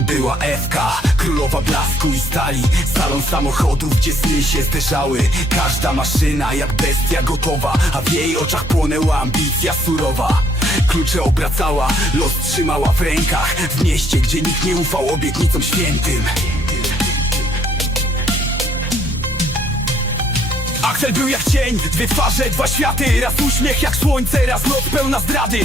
była Ewka Królowa blasku i stali. Salon samochodów, gdzie sny się zderzały. Każda maszyna jak bestia gotowa A w jej oczach płonęła ambicja surowa. Klucze obracała, los trzymała w rękach. W mieście, gdzie nikt nie ufał obietnicom świętym. Axel był jak cień, dwie twarze, dwa światy. Raz uśmiech jak słońce, raz noc pełna zdrady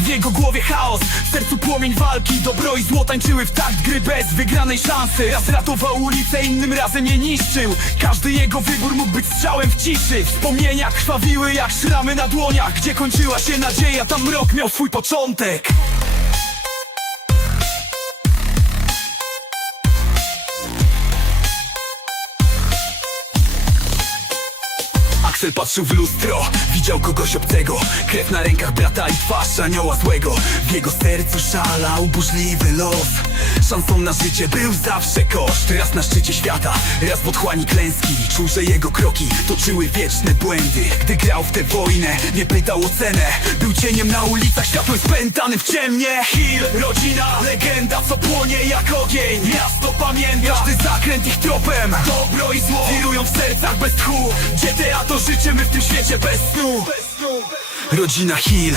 W jego głowie chaos, w sercu płomień walki. Dobro i zło tańczyły w takt gry bez wygranej szansy. Raz ratował ulicę, innym razem je niszczył. Każdy jego wybór mógł być strzałem w ciszy. Wspomnienia krwawiły jak szramy na dłoniach. Gdzie kończyła się nadzieja, tam mrok miał swój początek Axel patrzył w lustro, widział kogoś obcego. Krew na rękach brata i twarz anioła złego. W jego sercu szalał burzliwy los. Szansą na życie był zawsze koszt. Raz na szczycie świata, raz w otchłani klęski. Czuł, że jego kroki toczyły wieczne błędy. Gdy grał w tę wojnę, nie pytał o cenę. Był cieniem na ulicach, światłem spętany w ciemnie. Hill, rodzina, legenda, co płonie jak ogień. Miasto pamięta, każdy zakręt ich tropem. Dobro i zło wirują w sercach bez tchu. Gdzie teatr życie, my w tym świecie bez snu. Rodzina Hill,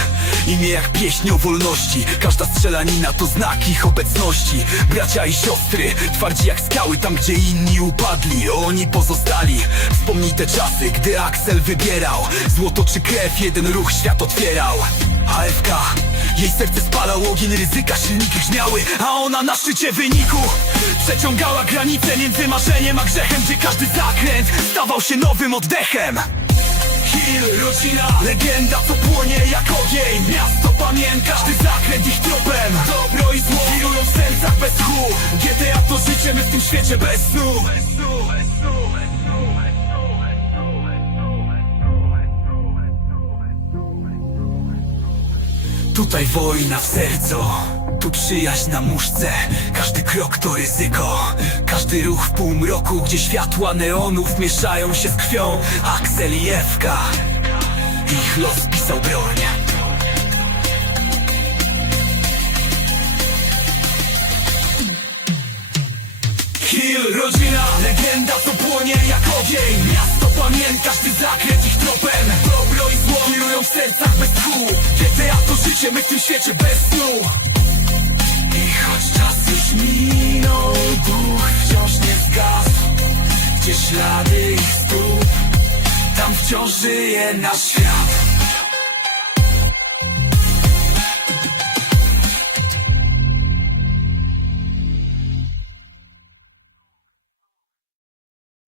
imię jak pieśń o wolności. Każda strzelanina to znak ich obecności. Bracia i siostry, twardzi jak skały Tam gdzie inni upadli, oni pozostali. Wspomnij te czasy, gdy Axel wybierał. Złoto czy krew, jeden ruch świat otwierał. AFK, jej serce spalał ogień ryzyka Silniki grzmiały, a ona na szczycie wyniku. Przeciągała granice między marzeniem a grzechem Gdzie każdy zakręt stawał się nowym oddechem Hill, rodzina, legenda co płonie jak ogień. Miasto pamięta, każdy zakręt ich tropem. Dobro i zło wirują w sercach bez tchu GTA to życie, my w tym świecie bez snu. Tutaj wojna w sercu Tu przyjaźń na muszce. Każdy krok to ryzyko Każdy ruch w półmroku Gdzie światła neonów mieszają się z krwią. Aksel i Ewka. Ich los pisał broń. Hill, rodzina, legenda co płonie jak ogień. Miasto pamięta, każdy zakręt ich tropem. Dobro i zło wirują w sercach bez tchu. GTA to życie, my w tym świecie bez snu. I choć czas już minął, ślady ich stóp, tam wciąż żyje nasz świat